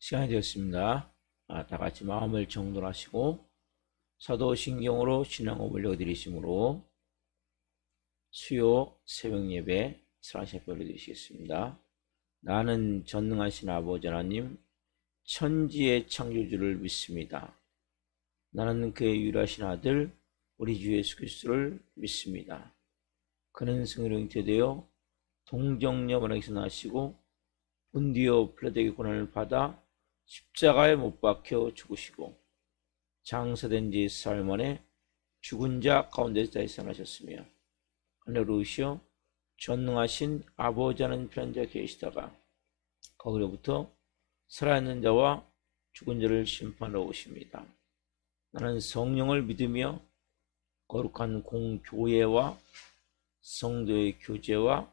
시간이 되었습니다. 다 같이 마음을 정돈하시고 사도신경으로 신앙을 올려드리심으로 수요 새벽 예배 사랑시합 올려드리시겠습니다. 나는 전능하신 아버지 하나님 천지의 창조주를 믿습니다. 나는 그의 유일하신 아들 우리 주 예수 그리스도를 믿습니다. 그는 성령으로 잉태되어 동정녀 마리아에게서 나시고 본디오 필라도의 고난을 받아 십자가에 못 박혀 죽으시고 장사된 지 사흘 만에 죽은 자 가운데서 다시 살아나셨으며 하늘로 오시어 전능하신 아버지 하나님 편자 계시다가 거기로부터 살아있는 자와 죽은 자를 심판하러 오십니다. 나는 성령을 믿으며 거룩한 공교회와 성도의 교제와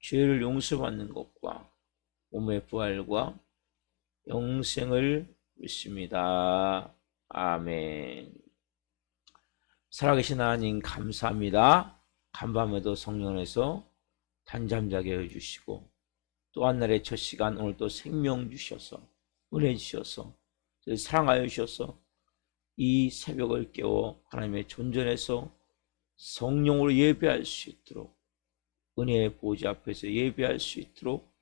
죄를 용서받는 것과 몸의 부활과 영생을 믿습니다. 아멘. 살아계신 하나님 감사합니다. 간밤에도 성령에서 단잠 자게 해주시고 또 한날의 첫 시간 오늘 또 생명 주셔서 은혜 주셔서 사랑하여 주셔서 이 새벽을 깨워 하나님의 존전에서 성령으로 예배할 수 있도록 은혜의 보좌 앞에서 예배할 수 있도록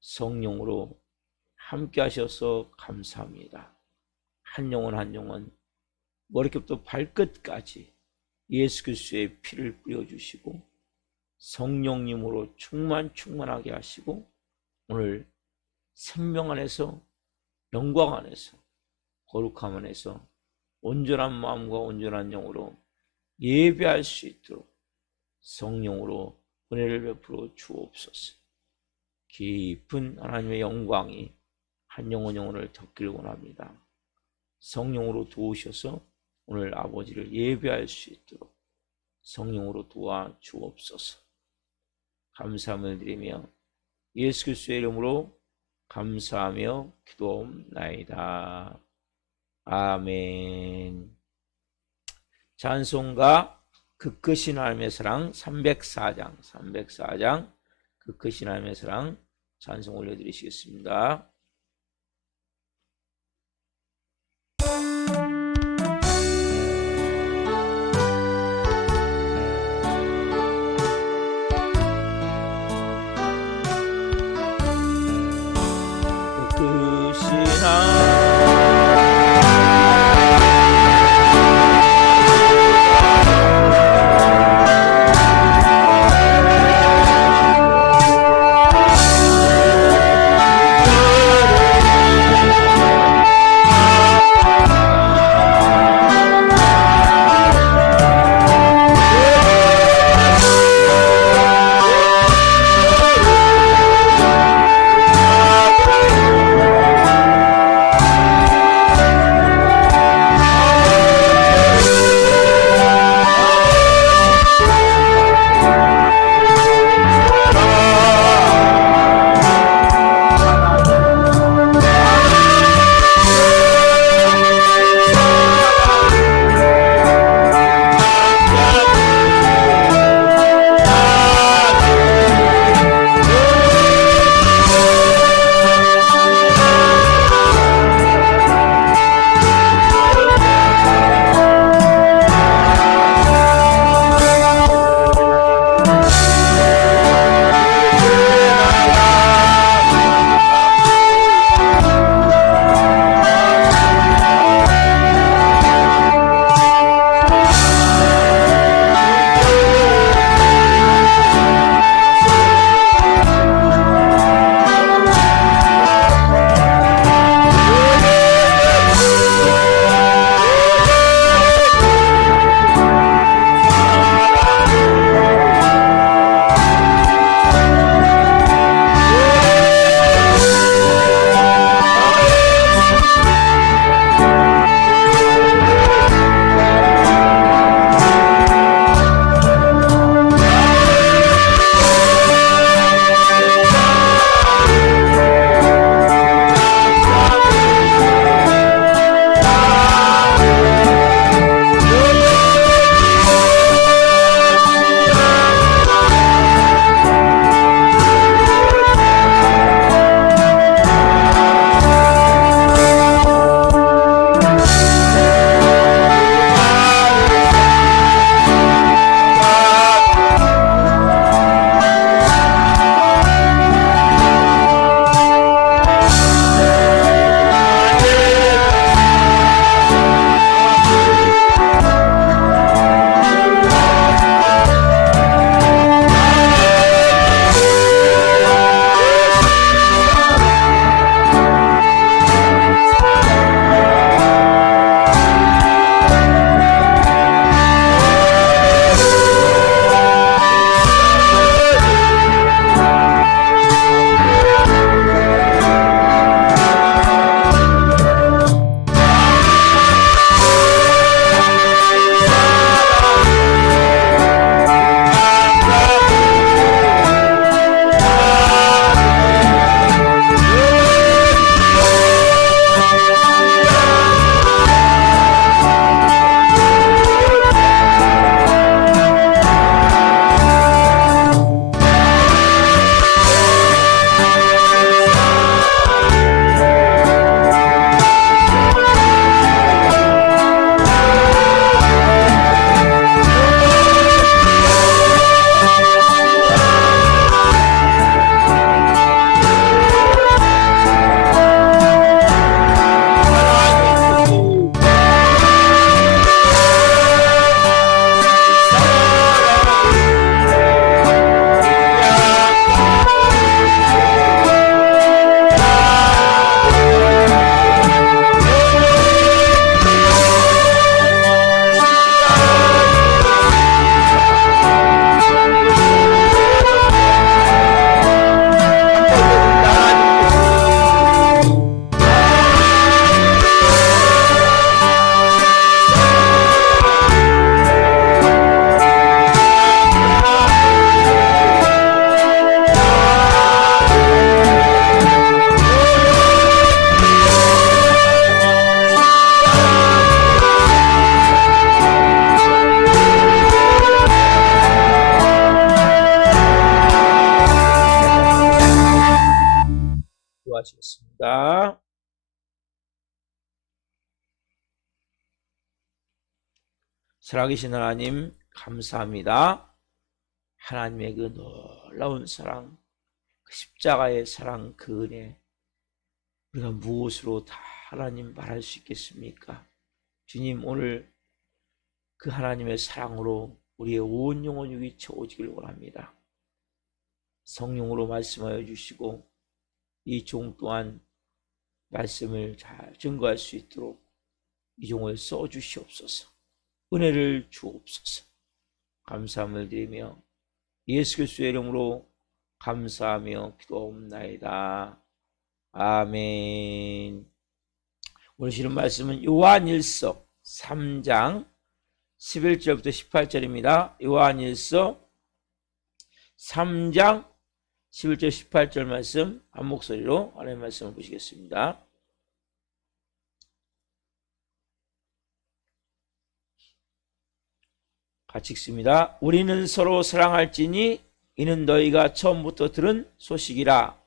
성령으로 함께 하셔서 감사합니다. 한 영혼 한 영혼 머리끝부터 발끝까지 예수 그리스도의 피를 뿌려주시고 성령님으로 충만하게 하시고 오늘 생명 안에서 영광 안에서 거룩함 안에서 온전한 마음과 온전한 영으로 예배할 수 있도록 성령으로 은혜를 베풀어 주옵소서. 깊은 하나님의 영광이 한 영혼 영혼을 덮기를 원합니다. 성령으로 도우셔서 오늘 아버지를 예배할 수 있도록 성령으로 도와 주옵소서. 감사함을 드리며 예수 그리스도의 이름으로 감사하며 기도하옵나이다. 아멘. 찬송가 그 크신 하나님의 사랑 304장 그 크신 하나님의 사랑 찬송 올려드리시겠습니다. 그 크신 기도하시겠습니다. 살아계신 하나님 감사합니다. 하나님의 그 놀라운 사랑, 그 십자가의 사랑, 그 은혜, 우리가 무엇으로 다 하나님 말할 수 있겠습니까? 주님, 오늘 그 하나님의 사랑으로 우리의 온 영혼 육이 채워지길 원합니다. 성령으로 말씀하여 주시고 이 종 또한 말씀을 잘 증거할 수 있도록 이 종을 써주시옵소서. 은혜를 주옵소서. 감사함을 드리며 예수 그리스도의 이름으로 감사하며 기도옵나이다. 아멘. 오늘 실은 말씀은 요한일서 3장 11절부터 18절입니다. 요한일서 3장 11절 18절 말씀 한 목소리로 하나님의 말씀을 보시겠습니다. 같이 읽습니다. 우리는 서로 사랑할지니 이는 너희가 처음부터 들은 소식이라.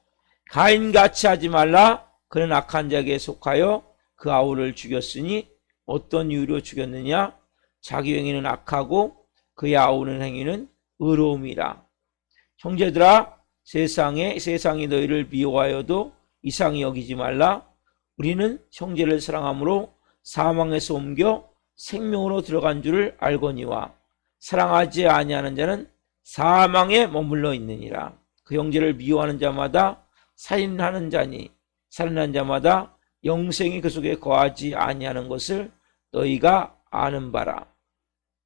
가인같이 하지 말라. 그는 악한 자에게 속하여 그 아우를 죽였으니 어떤 이유로 죽였느냐? 자기 행위는 악하고 그의 아우는 행위는 의로움이라. 형제들아, 세상이 너희를 미워하여도 이상히 여기지 말라. 우리는 형제를 사랑함으로 사망에서 옮겨 생명으로 들어간 줄을 알거니와 사랑하지 아니하는 자는 사망에 머물러 있느니라. 그 형제를 미워하는 자마다 살인하는 자니 살인한 자마다 영생이 그 속에 거하지 아니하는 것을 너희가 아는 바라.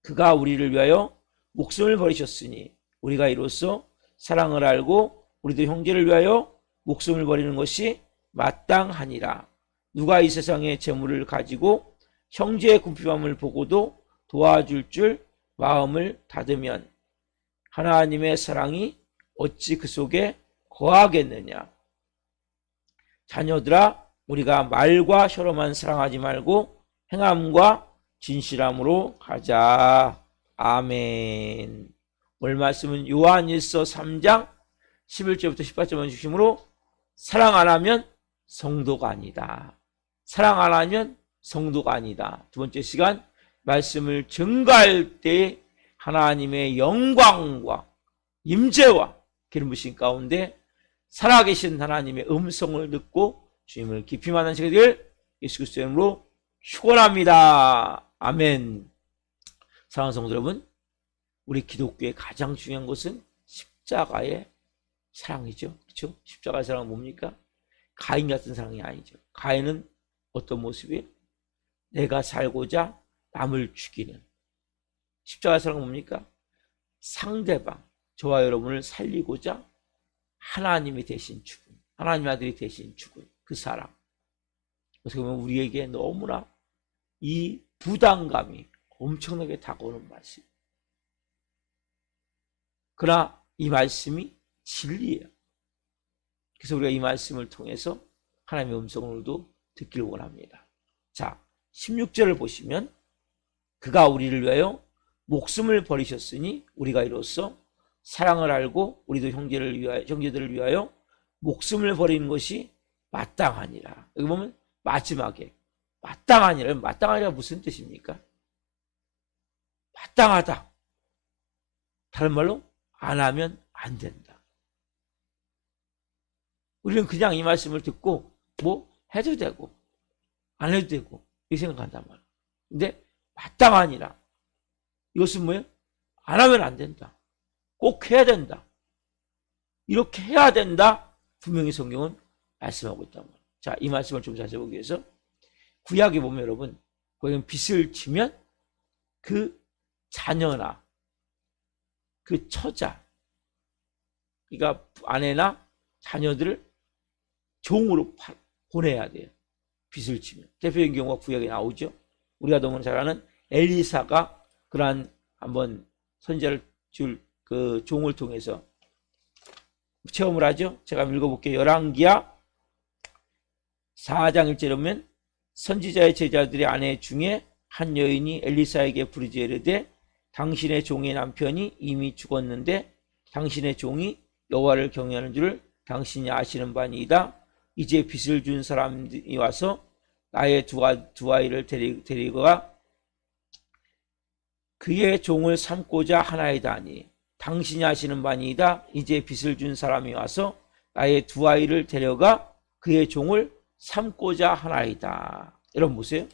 그가 우리를 위하여 목숨을 버리셨으니 우리가 이로써 사랑을 알고 우리도 형제를 위하여 목숨을 버리는 것이 마땅하니라. 누가 이 세상의 재물을 가지고 형제의 궁핍함을 보고도 도와줄 줄 마음을 닫으면 하나님의 사랑이 어찌 그 속에 거하겠느냐. 자녀들아, 우리가 말과 혀로만 사랑하지 말고 행함과 진실함으로 가자. 아멘. 오늘 말씀은 요한일서 3장 11절부터 18절만 주심으로 사랑 안 하면 성도가 아니다. 사랑 안 하면 성도가 아니다. 두 번째 시간 말씀을 증거할 때 하나님의 영광과 임재와 기름 부으신 가운데 살아계신 하나님의 음성을 듣고 주님을 깊이 만난 시간 되길 예수 그리스도의 이름으로 축원합니다. 아멘. 사랑하는 성도 여러분, 우리 기독교의 가장 중요한 것은 십자가의 사랑이죠. 그렇죠? 십자가의 사랑은 뭡니까? 가인 같은 사랑이 아니죠. 가인은 어떤 모습이에요? 내가 살고자 남을 죽이는. 십자가의 사랑은 뭡니까? 상대방, 저와 여러분을 살리고자 하나님이 대신 죽은, 하나님의 아들이 대신 죽은 그 사랑. 어떻게 보면 우리에게 너무나 이 부담감이 엄청나게 다가오는 말씀. 그러나 이 말씀이 진리예요. 그래서 우리가 이 말씀을 통해서 하나님의 음성을 오늘도 듣길 원합니다. 자, 16절을 보시면 그가 우리를 위하여 목숨을 버리셨으니 우리가 이로써 사랑을 알고 우리도 형제들을 위하여 목숨을 버리는 것이 마땅하니라. 여기 보면 마지막에 마땅하니라. 마땅하니라 무슨 뜻입니까? 마땅하다. 다른 말로 안 하면 안 된다. 우리는 그냥 이 말씀을 듣고 뭐 해도 되고 안 해도 되고 이렇게 생각한단 말이야. 근데 마땅하니라. 이것은 뭐예요? 안 하면 안 된다. 꼭 해야 된다. 이렇게 해야 된다. 분명히 성경은 말씀하고 있단 말이에요. 자, 이 말씀을 좀 자세히 보기 위해서 구약에 보면 여러분, 거기는 빚을 지면 그 자녀나 그 처자, 그러니까 아내나 자녀들을 종으로 보내야 돼요. 빚을 지면. 대표적인 경우가 구약에 나오죠. 우리가 너무 잘 아는 엘리사가 그러한 한번 선지자를 줄 그 종을 통해서 체험을 하죠. 제가 읽어볼게요. 열왕기야 4장 1절에 보면 선지자의 제자들의 아내 중에 한 여인이 엘리사에게 부르짖어 이르되 당신의 종의 남편이 이미 죽었는데 당신의 종이 여호와를 경외하는 줄을 당신이 아시는 바니이다. 이제 빚을 준 사람이 와서 나의 두 아이를 데리고가 그의 종을 삼고자 하나이다 하니 당신이 하시는 바니이다. 이제 빚을 준 사람이 와서 나의 두 아이를 데려가 그의 종을 삼고자 하나이다. 여러분 보세요.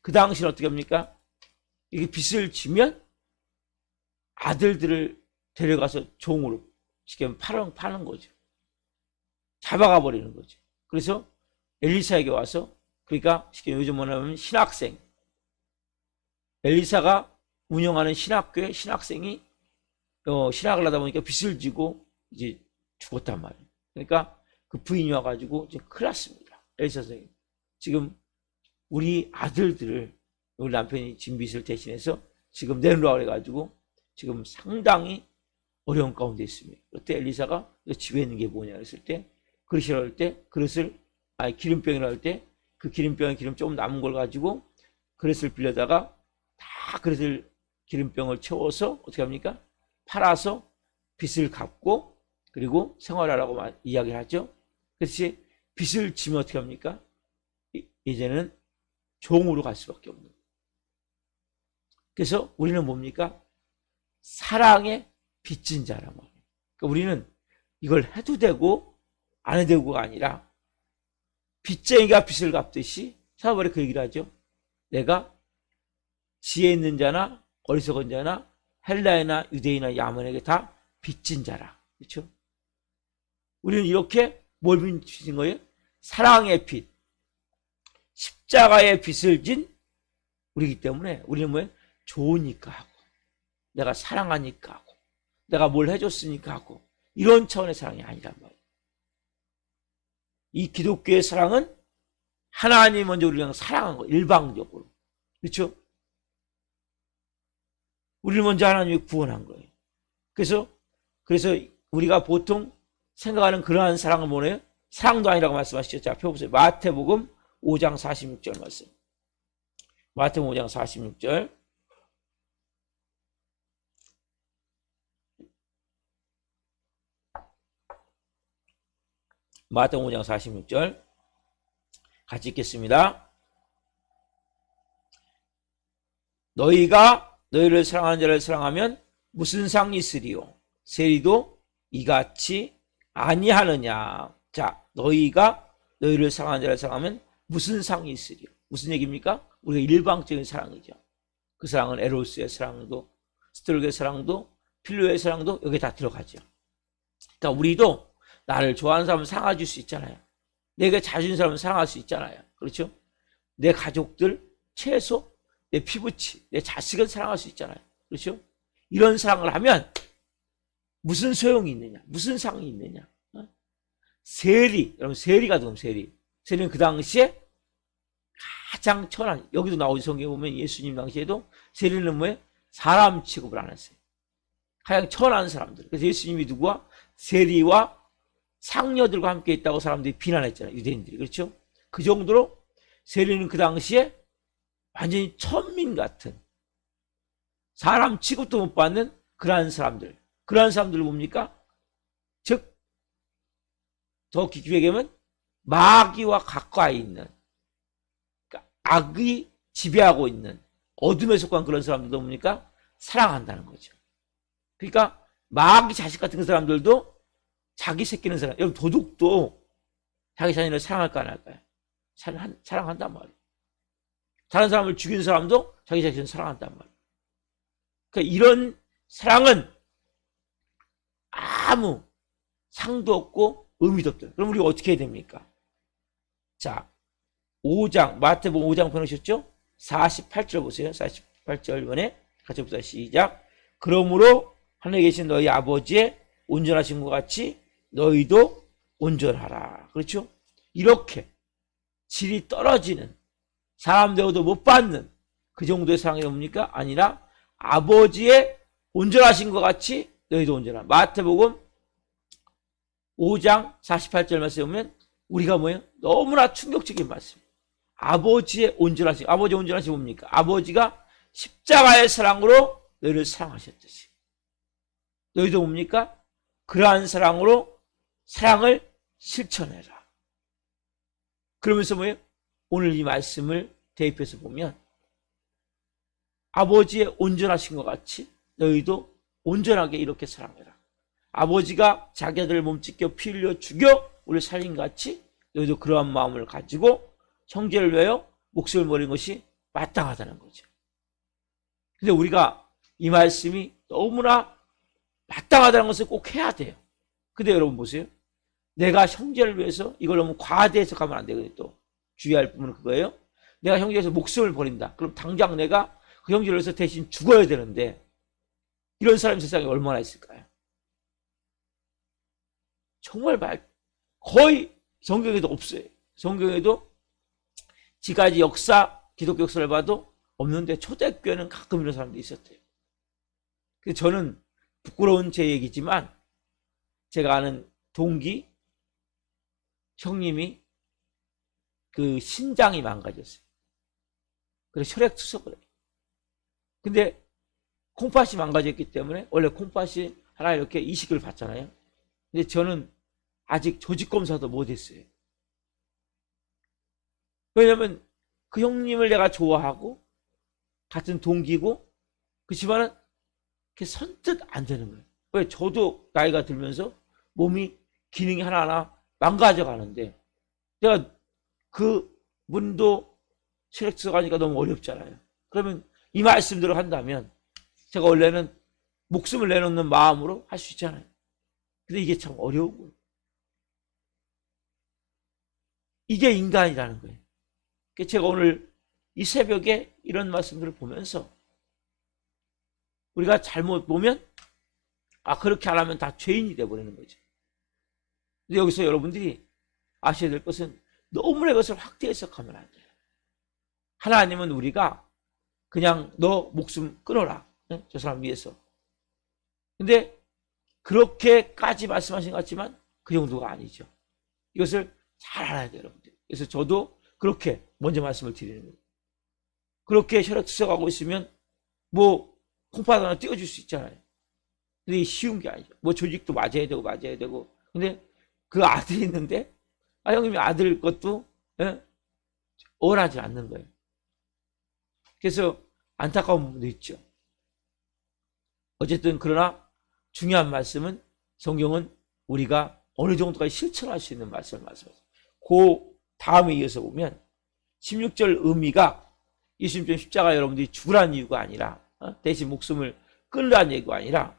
그 당시는 어떻게 합니까? 이게 빚을 지면 아들들을 데려가서 종으로 쉽게 파는 거죠. 잡아가 버리는 거죠. 그래서 엘리사에게 와서, 그러니까 쉽게 요즘 뭐냐면 신학생, 엘리사가 운영하는 신학교에 신학생이 신학을 하다 보니까 빚을 지고 이제 죽었단 말이에요. 그러니까 그 부인이 와가지고 이제 큰일 났습니다. 엘리사 선생님, 지금 우리 아들들을 우리 남편이 진 빚을 대신해서 지금 내놓으라고 해가지고 지금 상당히 어려운 가운데 있습니다. 그때 엘리사가 집에 있는 게 뭐냐 했을 때, 그릇이라 할 때, 기름병이라 할 때, 그 기름병에 기름 조금 남은 걸 가지고 그릇을 빌려다가 다 그릇을 기름병을 채워서 어떻게 합니까? 팔아서 빚을 갚고 그리고 생활하라고 이야기를 하죠. 그래서 빚을 지면 어떻게 합니까? 이제는 종으로 갈 수밖에 없는 거예요. 그래서 우리는 뭡니까? 사랑의 빚진 자란 말이에요. 그러니까 우리는 이걸 해도 되고 안 해도 되고가 아니라 빚쟁이가 빚을 갚듯이 사바리 그 얘기를 하죠. 내가 지혜 있는 자나 어리석은 자나 헬라이나 유대인이나 야만에게 다 빚진 자라. 그렇죠? 우리는 이렇게 뭘 빚진 거예요? 사랑의 빚, 십자가의 빚을 진 우리이기 때문에 우리는 뭐예요? 좋으니까 하고, 내가 사랑하니까 하고, 내가 뭘 해줬으니까 하고, 이런 차원의 사랑이 아니란 말이에요. 이 기독교의 사랑은 하나님 먼저 우리를 사랑한 거, 일방적으로. 그렇죠? 우리를 먼저 하나님이 구원한 거예요. 그래서 우리가 보통 생각하는 그러한 사랑은 뭐예요? 사랑도 아니라고 말씀하시죠. 자, 펴보세요. 마태복음 5장 46절 말씀. 마태복음 5장 46절. 마태복음 5장 46절. 같이 읽겠습니다. 너희가 너희를 사랑하는 자를 사랑하면 무슨 상이 있으리요? 세리도 이같이 아니하느냐. 자, 너희가 너희를 사랑하는 자를 사랑하면 무슨 상이 있으리요? 무슨 얘기입니까? 우리가 일방적인 사랑이죠. 그 사랑은 에로스의 사랑도, 스토르의 사랑도, 필로의 사랑도 여기 다 들어가죠. 그러니까 우리도 나를 좋아하는 사람을 사랑해 줄 수 있잖아요. 내가 자주 사람을 사랑할 수 있잖아요. 그렇죠? 내 가족들, 채소, 내 피부치, 내 자식을 사랑할 수 있잖아요. 그렇죠? 이런 사랑을 하면 무슨 소용이 있느냐? 무슨 상이 있느냐? 세리, 여러분 세리가 누구면 세리. 세리는 그 당시에 가장 천한, 여기도 나오지 성경에 보면 예수님 당시에도 세리는 뭐예요? 사람 취급을 안 했어요. 가장 천한 사람들. 그래서 예수님이 누구와? 세리와 상녀들과 함께 있다고 사람들이 비난했잖아요. 유대인들이. 그렇죠? 그 정도로 세리는 그 당시에 완전히 천민 같은, 사람 취급도 못 받는 그러한 사람들. 그러한 사람들은 뭡니까? 즉, 더 깊게 얘기하면 마귀와 가까이 있는, 그러니까 악이 지배하고 있는 어둠에 속한 그런 사람들도 뭡니까? 사랑한다는 거죠. 그러니까 마귀 자식 같은 사람들도 자기 새끼는 사람, 여러분 도둑도 자기 자신을 사랑할까 안 할까요? 사랑한단 말이에요. 다른 사람을 죽이는 사람도 자기 자신을 사랑한단 말이에요. 그러니까 이런 사랑은 아무 상도 없고 의미도 없다. 그럼 우리가 어떻게 해야 됩니까? 자, 5장, 마태복음 5장 보내셨죠? 48절 보세요. 48절 이번에 같이 봅시다. 시작. 그러므로 하늘에 계신 너희 아버지의 온전하신 것 같이 너희도 온전하라. 그렇죠? 이렇게 질이 떨어지는, 사람 대우도 못 받는 그 정도의 사랑이 뭡니까? 아니라 아버지의 온전하신 것 같이 너희도 온전하라. 마태복음 5장 48절 말씀에 보면 우리가 뭐예요? 너무나 충격적인 말씀. 아버지의 온전하신, 아버지의 온전하신 뭡니까? 아버지가 십자가의 사랑으로 너희를 사랑하셨듯이 너희도 뭡니까? 그러한 사랑으로 사랑을 실천해라. 그러면서 뭐예요? 오늘 이 말씀을 대입해서 보면 아버지의 온전하신 것 같이 너희도 온전하게 이렇게 사랑해라. 아버지가 자기 아들을 몸찢겨 피 흘려 죽여 우리를 살린 것 같이 너희도 그러한 마음을 가지고 형제를 위하여 목숨을 버린 것이 마땅하다는 거죠. 근데 우리가 이 말씀이 너무나 마땅하다는 것을 꼭 해야 돼요. 근데 여러분 보세요. 내가 형제를 위해서 이걸 너무 과대 해석하면 안 되거든요. 또 주의할 부분은 그거예요. 내가 형제에서 목숨을 버린다. 그럼 당장 내가 그 형제를 위해서 대신 죽어야 되는데 이런 사람이 세상에 얼마나 있을까요? 정말 거의 성경에도 없어요. 성경에도 지금까지 기독교 역사를 봐도 없는데 초대교회는 가끔 이런 사람도 있었대요. 그래서 저는 부끄러운 제 얘기지만 제가 아는 동기 형님이 그 신장이 망가졌어요. 그래서 혈액 투석을 해요. 근데 콩팥이 망가졌기 때문에 원래 콩팥이 하나 이렇게 이식을 받잖아요. 근데 저는 아직 조직 검사도 못했어요. 왜냐면 그 형님을 내가 좋아하고 같은 동기고 그렇지만은 선뜻 안 되는 거예요. 왜? 저도 나이가 들면서 몸이 기능이 하나하나 망가져 가는데 내가 그 분도 혈액투석 하니까 너무 어렵잖아요. 그러면 이 말씀대로 한다면 제가 원래는 목숨을 내놓는 마음으로 할 수 있잖아요. 근데 이게 참 어려운 거예요. 이게 인간이라는 거예요. 제가 오늘 이 새벽에 이런 말씀들을 보면서 우리가 잘못 보면 그렇게 안 하면 다 죄인이 돼버리는 거죠. 근데 여기서 여러분들이 아셔야 될 것은 너무나 이것을 확대 해석하면 안 돼요. 하나님은 우리가 그냥 너 목숨 끊어라. 저 사람 위해서. 근데 그렇게까지 말씀하신 것 같지만 그 정도가 아니죠. 이것을 잘 알아야 돼요, 여러분들. 그래서 저도 그렇게 먼저 말씀을 드리는 거예요. 그렇게 혈액 투석하고 있으면 뭐 콩팥 하나 띄워줄 수 있잖아요. 근데 쉬운 게 아니죠. 뭐 조직도 맞아야 되고. 근데 그 아들이 있는데 형님이 아들 것도 원하지 않는 거예요. 그래서 안타까운 부분도 있죠. 어쨌든 그러나 중요한 말씀은 성경은 우리가 어느 정도까지 실천할 수 있는 말씀을 말씀하세요. 그 다음에 이어서 보면 16절 의미가 예수님의 십자가 여러분들이 죽으라는 이유가 아니라 대신 목숨을 끊으라는 얘기가 아니라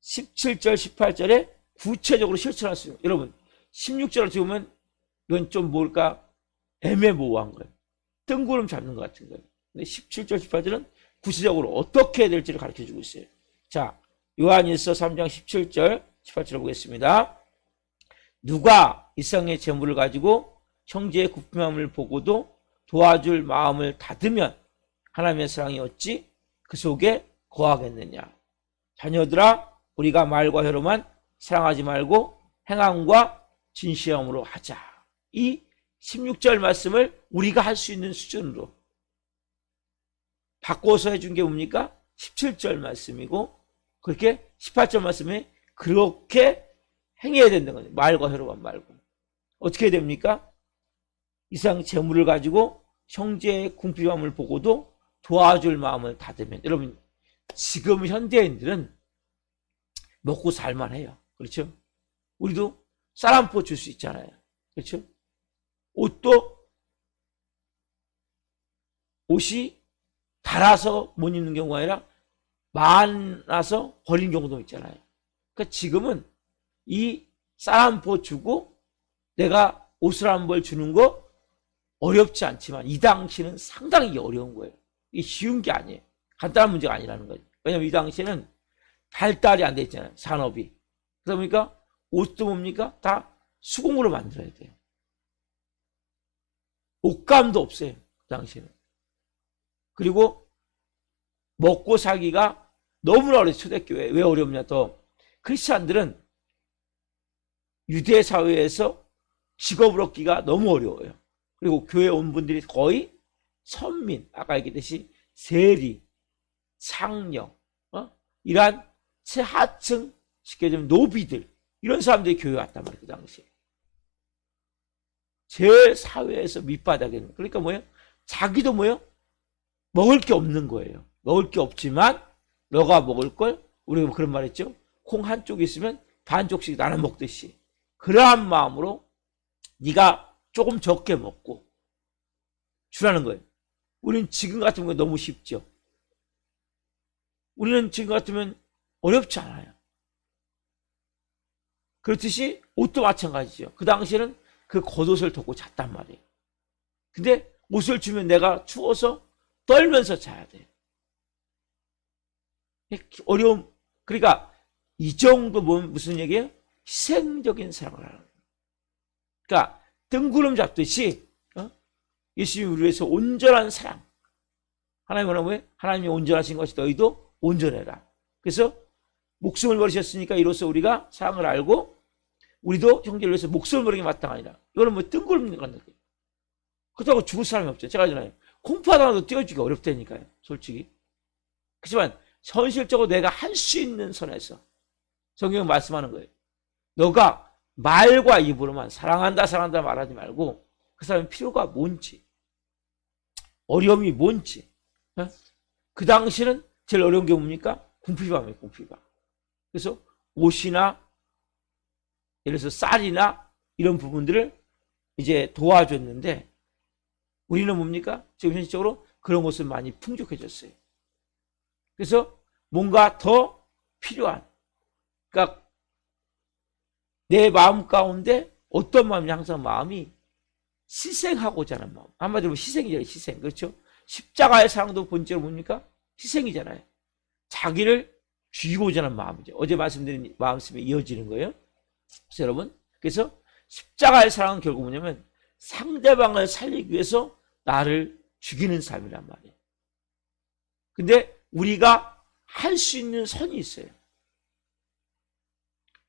17절 18절에 구체적으로 실천할 수 있는 여러분 16절을 지우면 이건 좀 뭘까 애매모호한 거예요. 뜬구름 잡는 것 같은 거예요. 근데 17절 18절은 구체적으로 어떻게 해야 될지를 가르쳐주고 있어요. 자, 요한일서 3장 17절 18절을 보겠습니다. 누가 이상의 재물을 가지고 형제의 굽힘함을 보고도 도와줄 마음을 닫으면 하나님의 사랑이 어찌 그 속에 거하겠느냐. 자녀들아 우리가 말과 혀로만 사랑하지 말고 행함과 진실함으로 하자. 이 16절 말씀을 우리가 할 수 있는 수준으로 바꿔서 해준 게 뭡니까? 17절 말씀이고 그렇게 18절 말씀에 그렇게 행해야 된다는 거죠. 말과 혀로만 말고. 어떻게 해야 됩니까? 이상 재물을 가지고 형제의 궁핍함을 보고도 도와줄 마음을 닫으면 여러분 지금 현대인들은 먹고 살만해요. 그렇죠? 우리도 쌀 한 포 줄 수 있잖아요. 그렇죠? 옷이 달아서 못 입는 경우가 아니라 많아서 버린 경우도 있잖아요. 그러니까 지금은 이 쌀 한 포 주고 내가 옷을 한 벌 주는 거 어렵지 않지만 이 당시는 상당히 어려운 거예요. 이게 쉬운 게 아니에요. 간단한 문제가 아니라는 거죠. 왜냐면 이 당시에는 발달이 안 돼 있잖아요. 산업이. 그러다 보니까 옷도 뭡니까? 다 수공으로 만들어야 돼요. 옷감도 없어요. 그 당시에는. 그리고 먹고 살기가 너무나 어려워요. 초대교회. 왜 어렵냐 더. 크리스찬들은 유대 사회에서 직업을 얻기가 너무 어려워요. 그리고 교회 온 분들이 거의 선민, 아까 얘기했듯이 세리, 상령, 이러한 최하층, 쉽게 좀 노비들 이런 사람들이 교회에 왔단 말이에요. 그 당시에. 제일 사회에서 밑바닥에 있는. 그러니까 뭐예요? 자기도 뭐예요? 먹을 게 없는 거예요. 먹을 게 없지만 너가 먹을 걸, 우리가 그런 말 했죠? 콩 한쪽 있으면 반쪽씩 나눠 먹듯이. 그러한 마음으로 네가 조금 적게 먹고 주라는 거예요. 우리는 지금 같으면 너무 쉽죠. 우리는 지금 같으면 어렵지 않아요. 그렇듯이 옷도 마찬가지죠. 그 당시에는 그 겉옷을 덮고 잤단 말이에요. 근데 옷을 주면 내가 추워서 떨면서 자야 돼. 어려움. 그러니까 이 정도 보면 무슨 얘기예요? 희생적인 사랑을 하는 거예요. 그러니까 뜬구름 잡듯이 예수님이 우리 위해서 온전한 사랑. 하나님은 뭐예요? 하나님이 온전하신 것이 너희도 온전해라. 그래서 목숨을 버리셨으니까 이로써 우리가 사랑을 알고 우리도 형제를 위해서 목숨을 버리기 마땅하니라. 이거는 뭐 뜬구름 같은 거예요. 그렇다고 죽을 사람이 없죠. 제가 알잖아요. 공포하다 하나도 띄워주기가 어렵다니까요. 솔직히. 그렇지만 현실적으로 내가 할 수 있는 선에서 성경은 말씀하는 거예요. 너가 말과 입으로만 사랑한다 사랑한다 말하지 말고 그 사람의 필요가 뭔지, 어려움이 뭔지. 그 당시는 제일 어려운 게 뭡니까? 궁핍함이에요. 궁핍함. 그래서 옷이나 예를 들어서 쌀이나 이런 부분들을 이제 도와줬는데 우리는 뭡니까? 지금 현실적으로 그런 것은 많이 풍족해졌어요. 그래서 뭔가 더 필요한, 그러니까 내 마음 가운데 어떤 마음이 항상 마음이 희생하고자 하는 마음. 한마디로 희생이잖아요. 희생. 그렇죠? 십자가의 사랑도 본질은 뭡니까? 희생이잖아요. 자기를 죽이고자 하는 마음이죠. 어제 말씀드린 마음씀이 이어지는 거예요. 그래서 여러분, 그래서 십자가의 사랑은 결국 뭐냐면 상대방을 살리기 위해서 나를 죽이는 삶이란 말이에요. 근데 우리가 할 수 있는 선이 있어요.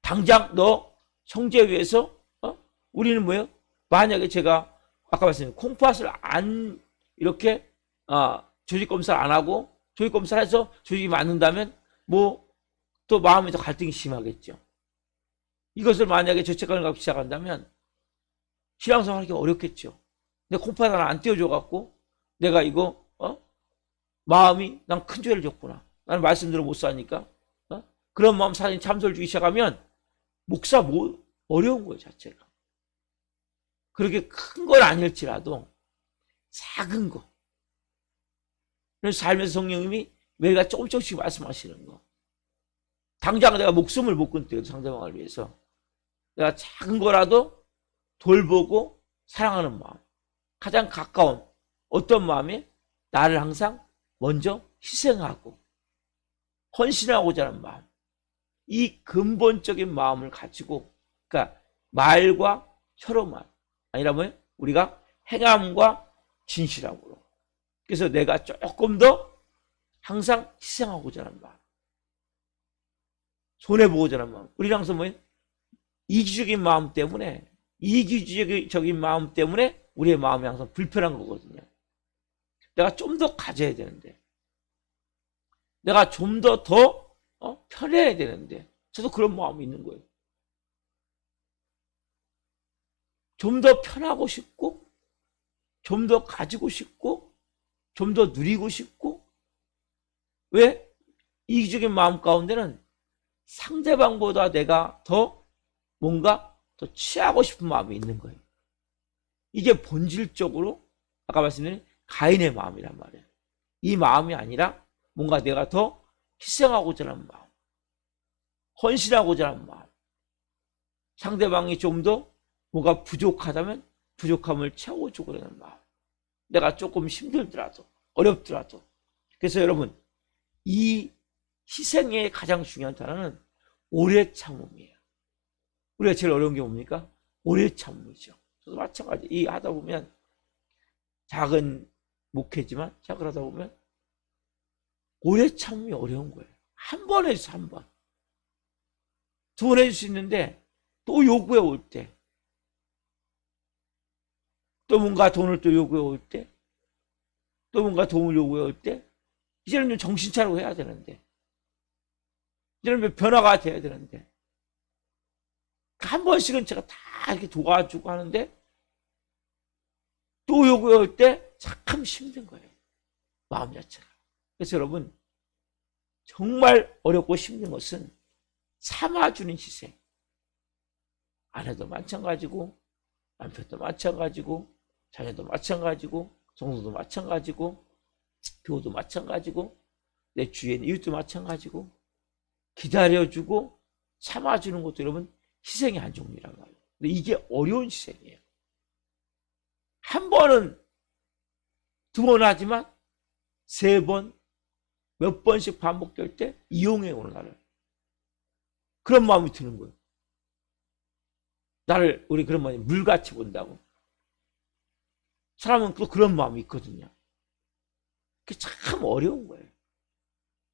당장 너 형제 위해서 우리는 뭐예요? 만약에 제가 아까 말씀드린 콩팥을 안 이렇게 조직 검사를 안 하고 조직 검사를 해서 조직이 맞는다면 뭐 또 마음에서 갈등이 심하겠죠. 이것을 만약에 죄책감을 갖고 시작한다면 신앙생활 하기 어렵겠죠. 근데 콩팥 하나 안 띄워줘갖고 내가 이거 마음이 난 큰 죄를 졌구나. 나는 말씀대로 못 사니까 그런 마음 사진 참소를 주기 시작하면 목사 뭐 어려운 거예요 자체가. 그렇게 큰 건 아닐지라도 작은 거. 그래서 살면서 성령님이 매일가 조금씩 말씀하시는 거. 당장 내가 목숨을 못 끊더라도 상대방을 위해서 내가 작은 거라도 돌보고 사랑하는 마음. 가장 가까운 어떤 마음이 나를 항상 먼저 희생하고 헌신하고자 하는 마음. 이 근본적인 마음을 가지고, 그러니까 말과 혀로만 아니라 뭐예요? 우리가 행함과 진실함으로. 그래서 내가 조금 더 항상 희생하고자 하는 마음. 손해보고자 하는 마음. 우리는 항상 뭐예요? 이기적인 마음 때문에, 이기적인 마음 때문에 우리의 마음이 항상 불편한 거거든요. 내가 좀 더 가져야 되는데, 내가 좀 더 편해야 되는데, 저도 그런 마음이 있는 거예요. 좀 더 편하고 싶고, 좀 더 가지고 싶고, 좀 더 누리고 싶고. 왜? 이기적인 마음 가운데는 상대방보다 내가 더 뭔가 더 취하고 싶은 마음이 있는 거예요. 이게 본질적으로 아까 말씀드린 가인의 마음이란 말이에요. 이 마음이 아니라 뭔가 내가 더 희생하고자 하는 마음, 헌신하고자 하는 마음, 상대방이 좀 더 뭐가 부족하다면 부족함을 채워주고 그러는 마음, 내가 조금 힘들더라도 어렵더라도. 그래서 여러분, 이 희생의 가장 중요한 단어는 오래 참음이에요. 우리가 제일 어려운 게 뭡니까? 오래 참음이죠. 저도 마찬가지. 이 하다 보면 작은 목회지만 작은 하다 보면 오래 참음이 어려운 거예요. 한 번 해주세요. 한 번. 두 번 해줄 수 있는데 또 요구해 올 때, 또 뭔가 돈을 또 요구해 올 때, 또 뭔가 도움을 요구해 올 때, 이제는 좀 정신 차리고 해야 되는데, 이제는 변화가 돼야 되는데, 한 번씩은 제가 다 이렇게 도와주고 하는데 또 요구할 때 참 힘든 거예요. 마음 자체가. 그래서 여러분, 정말 어렵고 힘든 것은 참아주는 희생. 아내도 마찬가지고, 남편도 마찬가지고, 자녀도 마찬가지고, 성도도 마찬가지고, 교우도 마찬가지고, 내 주위에 있는 이웃도 마찬가지고, 기다려주고 참아주는 것도 여러분 희생의 한 종류란 말이에요. 근데 이게 어려운 희생이에요. 한 번은, 두 번 하지만 세 번, 몇 번씩 반복될 때 이용해 오는 나를. 그런 마음이 드는 거예요. 나를, 우리 그런 마음이 물같이 본다고. 사람은 또 그런 마음이 있거든요. 그게 참 어려운 거예요.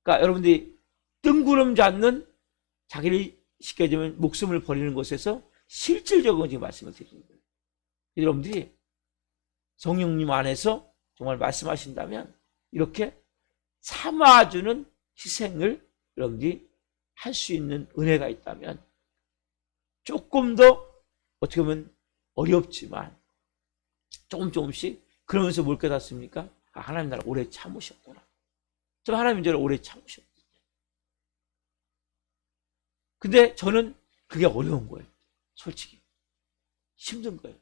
그러니까 여러분들이 뜬구름 잡는, 자기를 쉽게 되면 목숨을 버리는 것에서 실질적으로 지금 말씀을 드리는 거예요. 여러분들이 성령님 안에서 정말 말씀하신다면 이렇게 참아주는 희생을 여러분들이 할 수 있는 은혜가 있다면 조금 더 어떻게 보면 어렵지만 조금씩 그러면서 뭘 깨닫습니까? 아, 하나님 나를 오래 참으셨구나. 저 하나님 저를 오래 참으셨구나. 근데 저는 그게 어려운 거예요. 솔직히. 힘든 거예요.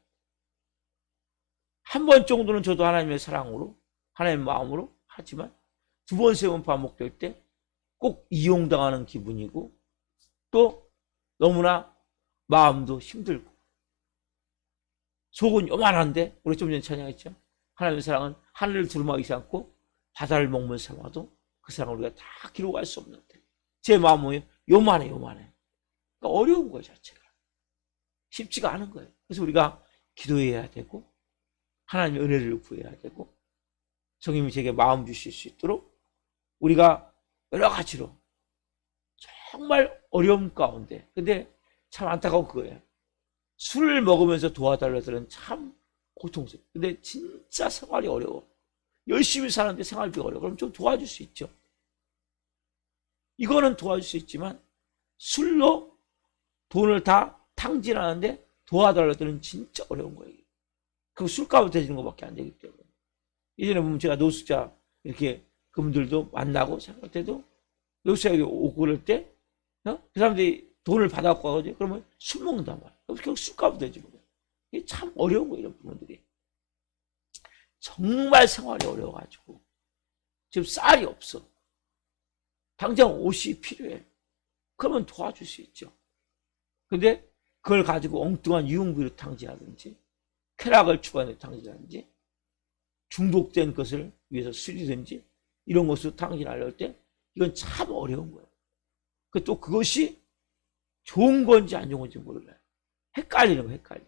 한 번 정도는 저도 하나님의 사랑으로, 하나님의 마음으로 하지만 두 번, 세 번 반복될 때 꼭 이용당하는 기분이고 또 너무나 마음도 힘들고 속은 요만한데, 우리 좀 전에 찬양했죠. 하나님의 사랑은 하늘을 두루마기지 않고 바다를 먹는 삼아도 그 사랑을 우리가 다 기록할 수 없는데 제 마음은 요만해. 그러니까 어려운 거예요. 자체가 쉽지가 않은 거예요. 그래서 우리가 기도해야 되고 하나님의 은혜를 구해야 되고 성령님이 제게 마음 주실 수 있도록 우리가 여러 가지로 정말 어려움 가운데, 근데 참 안타까운 그거예요. 술을 먹으면서 도와달라들은 참 고통스러워요. 근데 진짜 생활이 어려워. 열심히 사는데 생활비가 어려워. 그럼 좀 도와줄 수 있죠. 이거는 도와줄 수 있지만 술로 돈을 다 탕진하는데 도와달라들은 진짜 어려운 거예요. 그 술값을 대주는 것밖에 안 되기 때문에. 예전에 보면 제가 노숙자 이렇게 그분들도 만나고 생각할 때도 노숙자에게 오고 그럴 때 그 사람들이 돈을 받아갖고 가거든요. 그러면 술 먹는단 말이에요. 결국 술값을 대주는 거예요. 이게 참 어려운 거예요. 이런 부분들이. 정말 생활이 어려워가지고 지금 쌀이 없어. 당장 옷이 필요해. 그러면 도와줄 수 있죠. 근데 그걸 가지고 엉뚱한 유흥비로 탕진하든지 쾌락을 추구하는 탕진하든지 중독된 것을 위해서 술이든지 이런 것으로 탕진하려고 때 이건 참 어려운 거예요. 또 그것이 좋은 건지 안 좋은 건지 몰라요. 헷갈리는 거예요. 헷갈려.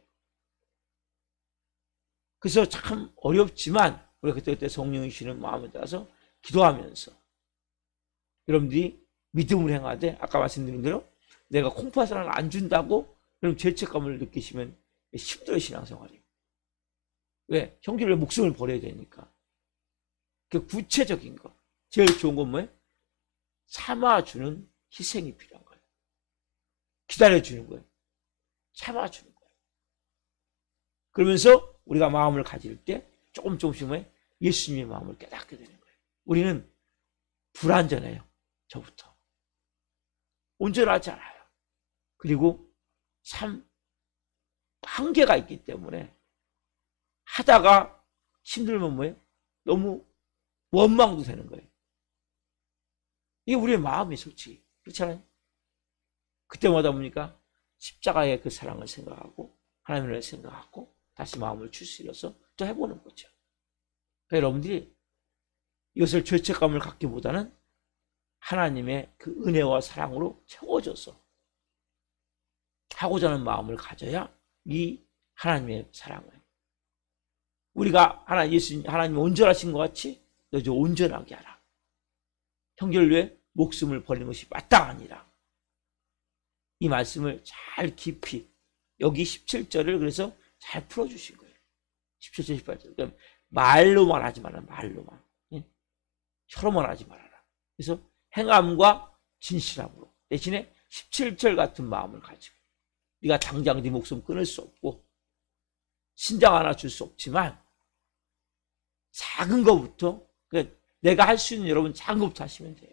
그래서 참 어렵지만 우리가 그때 성령이 주시는 마음에 따라서 기도하면서 여러분들이 믿음을 행하되, 아까 말씀드린 대로 내가 콩팥을 안 준다고 그럼 죄책감을 느끼시면 힘들어요. 신앙생활이. 왜? 형제를 목숨을 버려야 되니까. 그 구체적인 거. 제일 좋은 건 뭐예요? 참아주는 희생이 필요한 거예요. 기다려주는 거예요. 참아주는 거예요. 그러면서 우리가 마음을 가질 때 조금씩 예수님의 마음을 깨닫게 되는 거예요. 우리는 불완전해요. 저부터. 온전하지 않아요. 그리고 참 한계가 있기 때문에 하다가 힘들면 뭐예요? 너무 원망도 되는 거예요. 이게 우리의 마음이 솔직히. 그렇잖아요. 그때마다 보니까 십자가의 그 사랑을 생각하고 하나님을 생각하고 다시 마음을 추스려서 또 해보는 거죠. 그러니까 여러분들이 이것을 죄책감을 갖기보다는 하나님의 그 은혜와 사랑으로 채워져서 하고자 하는 마음을 가져야 이 하나님의 사랑을, 우리가 하나님이 온전하신 것 같이 너도 온전하게 하라. 형제를 위해 목숨을 버리는 것이 마땅하니라. 이 말씀을 잘 깊이 여기 17절을 그래서 잘 풀어주신 거예요. 17절 18절. 그러니까 말로만 하지 마라. 말로만. 혀로만 하지 말아라. 그래서 행함과 진실함으로, 대신에 17절 같은 마음을 가지고, 네가 당장 네 목숨 끊을 수 없고 신장 하나 줄 수 없지만 작은 것부터, 그러니까 내가 할 수 있는 여러분 작은 것부터 하시면 돼요.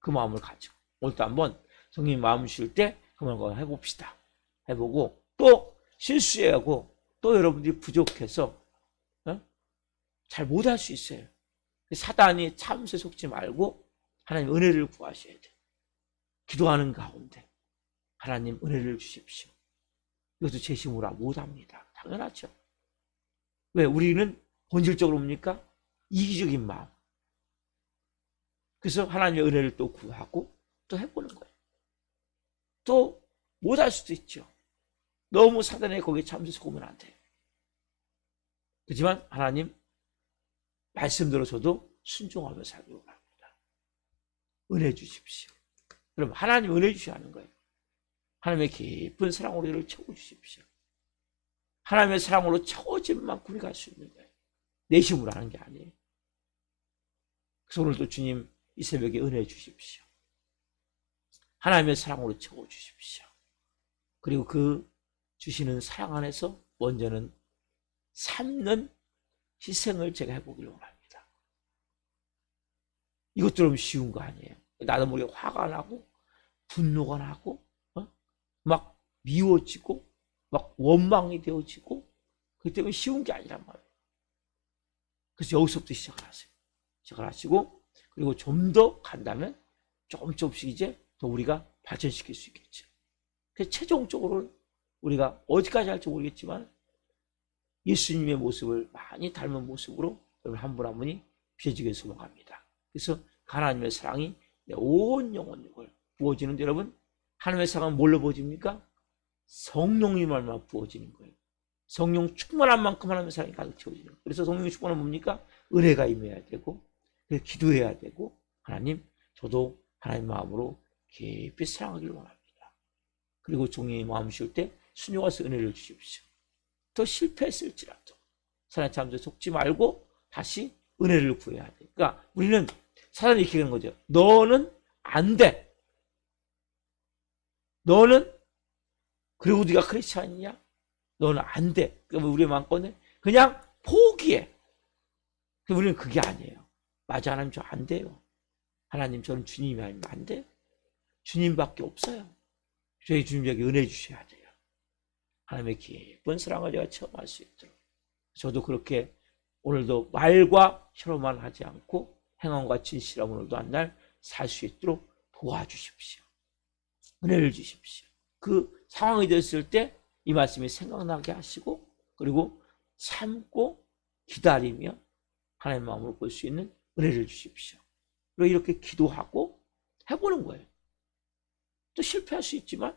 그 마음을 가지고 오늘도 한번 성님 마음 주실 때 그걸 해봅시다. 해보고 또 실수하고 또 여러분들이 부족해서 잘 못할 수 있어요. 사단이 참수에 속지 말고 하나님 은혜를 구하셔야 돼요. 기도하는 가운데 하나님 은혜를 주십시오. 이것도 제 힘으로 못합니다. 당연하죠. 왜? 우리는 본질적으로 뭡니까? 이기적인 마음. 그래서 하나님의 은혜를 또 구하고 또 해보는 거예요. 또 못할 수도 있죠. 너무 사단의 거기에 참수 속으면 안 돼요. 그렇지만 하나님 말씀대로 저도 순종하며 살기로 합니다. 은혜 주십시오. 그럼 하나님 은혜 주셔야 하는 거예요. 하나님의 깊은 사랑으로 우리를 채워주십시오. 하나님의 사랑으로 채워진 만큼 우리가 할 수 있는 거예요. 내 힘으로 하는 게 아니에요. 그래서 오늘도 주님 이 새벽에 은혜 주십시오. 하나님의 사랑으로 채워주십시오. 그리고 그 주시는 사랑 안에서 먼저는 삶는 희생을 제가 해보기를 원합니다. 이것들은 쉬운 거 아니에요. 나도 모르게 화가 나고 분노가 나고 막 미워지고 막 원망이 되어지고 그렇기 때문에 쉬운 게 아니란 말이에요. 그래서 여기서부터 시작을 하세요. 시작을 하시고 그리고 좀 더 간다면 조금씩 이제 더 우리가 발전시킬 수 있겠죠. 그래서 최종적으로 우리가 어디까지 할지 모르겠지만 예수님의 모습을 많이 닮은 모습으로 여러분 한 분 한 분이 비춰지게 소망합니다. 그래서 하나님의 사랑이 내 온 영혼을 부어지는데 여러분 하나님의 사랑은 뭘로 부어집니까? 성령님 말만 부어지는 거예요. 성령 충만한 만큼 하나님의 사랑이 가득 채워지는 거예요. 그래서 성령 충만은 뭡니까? 은혜가 임해야 되고 기도해야 되고 하나님 저도 하나님 마음으로 깊이 사랑하기를 원합니다. 그리고 종이 마음 쉴 때 순종하서 은혜를 주십시오. 더 실패했을지라도 사단의 잠수에 속지 말고 다시 은혜를 구해야 돼. 그러니까 우리는 사단이 이렇게 하는 거죠. 너는 안 돼. 너는 그리고 네가 크리스찬이냐? 너는 안 돼. 그러면 우리의 마음껏은 그냥 포기해. 우리는 그게 아니에요. 맞아, 하나님 저 안 돼요. 하나님 저는 주님이 아니면 안 돼요. 주님밖에 없어요. 저희 주님에게 은혜 주셔야 돼요. 하나님의 깊은 사랑을 제가 체험할 수 있도록 저도 그렇게 오늘도 말과 혀로만 하지 않고 행함과 진실함 오늘도 한 날 살 수 있도록 도와주십시오. 은혜를 주십시오. 그 상황이 됐을 때 이 말씀이 생각나게 하시고 그리고 참고 기다리며 하나님의 마음으로 볼 수 있는 은혜를 주십시오. 그리고 이렇게 기도하고 해보는 거예요. 또 실패할 수 있지만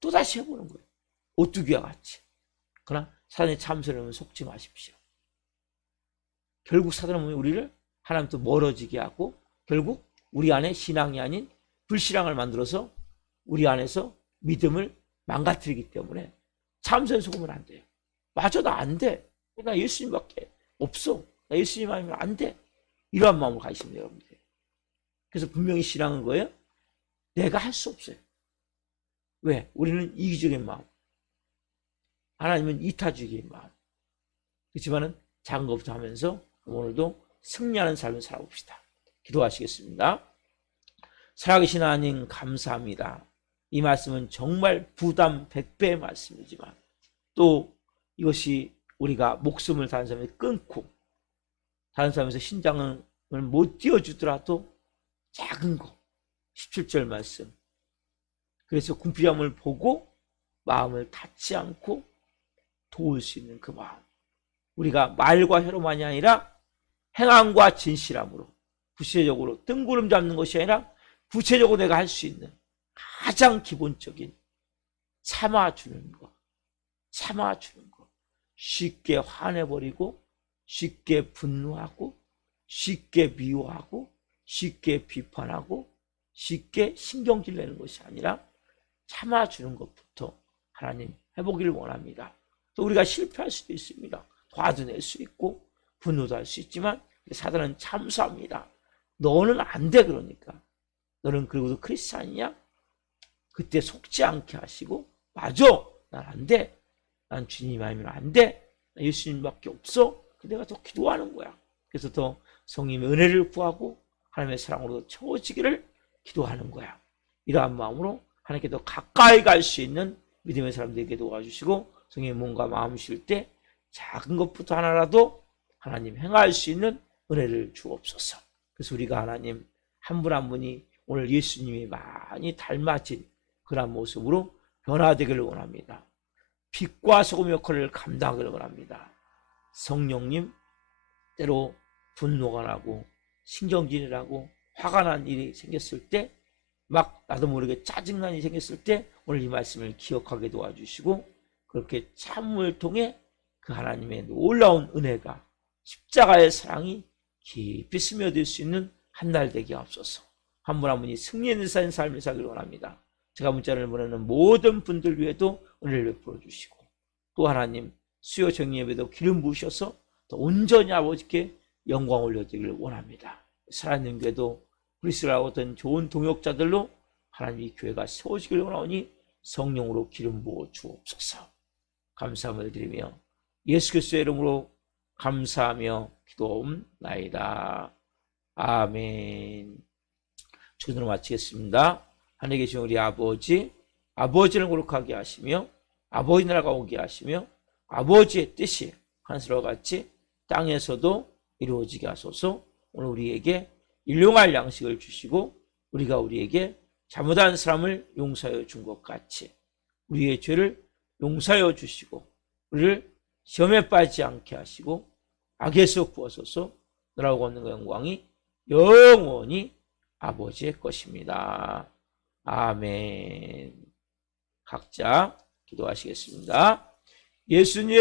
또 다시 해보는 거예요. 오뚜기와 같이. 그러나 사단의 참소는 속지 마십시오. 결국 사단은 우리를 하나님부터 멀어지게 하고 결국 우리 안에 신앙이 아닌 불신앙을 만들어서 우리 안에서 믿음을 망가뜨리기 때문에 참소에 속으면 안 돼요. 맞아, 나 안 돼. 나 예수님밖에 없어. 나 예수님 아니면 안 돼. 이러한 마음으로 가시면 돼요, 여러분들. 그래서 분명히 신앙은 거예요. 내가 할 수 없어요. 왜? 우리는 이기적인 마음. 하나님은 이타적인 마음. 그렇지만은 작은 것부터 하면서 오늘도 승리하는 삶을 살아봅시다. 기도하시겠습니다. 살아계신 하나님 감사합니다. 이 말씀은 정말 부담 100배의 말씀이지만 또 이것이 우리가 목숨을 다른 사람에 끊고 다른 사람에서 신장을 못 띄워주더라도 작은 거 17절 말씀 그래서 궁핍함을 보고 마음을 닫지 않고 도울 수 있는 그 마음 우리가 말과 혀로만이 아니라 행함과 진실함으로 구체적으로 뜬구름 잡는 것이 아니라 구체적으로 내가 할 수 있는 가장 기본적인 참아주는 것 쉽게 화내버리고 쉽게 분노하고 쉽게 미워하고 쉽게 비판하고 쉽게 신경질 내는 것이 아니라 참아주는 것부터 하나님 해보기를 원합니다. 또 우리가 실패할 수도 있습니다. 화도 낼 수 있고 분노도 할 수 있지만 사단은 참수합니다. 너는 안 돼. 그러니까 너는 그리고도 크리스찬이냐? 그때 속지 않게 하시고 맞아, 난 안 돼. 난 주님 아니면 안 돼. 난 예수님밖에 없어. 내가 더 기도하는 거야. 그래서 더 성령님의 은혜를 구하고 하나님의 사랑으로 채워지기를 기도하는 거야. 이러한 마음으로 하나님께 더 가까이 갈 수 있는 믿음의 사람들에게 도와주시고, 성령의 몸과 마음 쉴 때 작은 것부터 하나라도 하나님 행할 수 있는 은혜를 주옵소서. 그래서 우리가 하나님 한 분 한 분이 오늘 예수님이 많이 닮아진 그런 모습으로 변화되기를 원합니다. 빛과 소금 역할을 감당하기를 원합니다. 성령님, 때로 분노가 나고 신경질이 나고 화가 난 일이 생겼을 때, 막 나도 모르게 짜증난 일이 생겼을 때 오늘 이 말씀을 기억하게 도와주시고, 그렇게 참음을 통해 그 하나님의 놀라운 은혜가, 십자가의 사랑이 깊이 스며들 수 있는 한 날 되게 하옵소서. 한 분 한 분이 승리 있는 삶을 살기를 원합니다. 제가 문자를 보내는 모든 분들 위에도 은혜를 베풀어 주시고, 또 하나님 수요 정리 예배도 기름 부으셔서 더 온전히 아버지께 영광 올려드리기를 원합니다. 살아있는 교회도 그리스도라고 어떤 좋은 동역자들로 하나님 이 교회가 세워지기를 원하오니 성령으로 기름 부어 주옵소서. 감사함을 드리며 예수 그리스도의 이름으로 감사하며 기도옵나이다. 아멘. 주기도로 마치겠습니다. 하늘에 계신 우리 아버지, 아버지를 거룩하게 하시며 아버지 나라가 오게 하시며 아버지의 뜻이 하늘과 같이 땅에서도 이루어지게 하소서. 오늘 우리에게 일용할 양식을 주시고, 우리가 우리에게 잘못한 사람을 용서하여 준 것 같이 우리의 죄를 용서하여 주시고, 우리를 시험에 빠지지 않게 하시고 악에서 구하소서. 너라고 얻는 그 영광이 영원히 아버지의 것입니다. 아멘. 각자 기도하시겠습니다. 예수님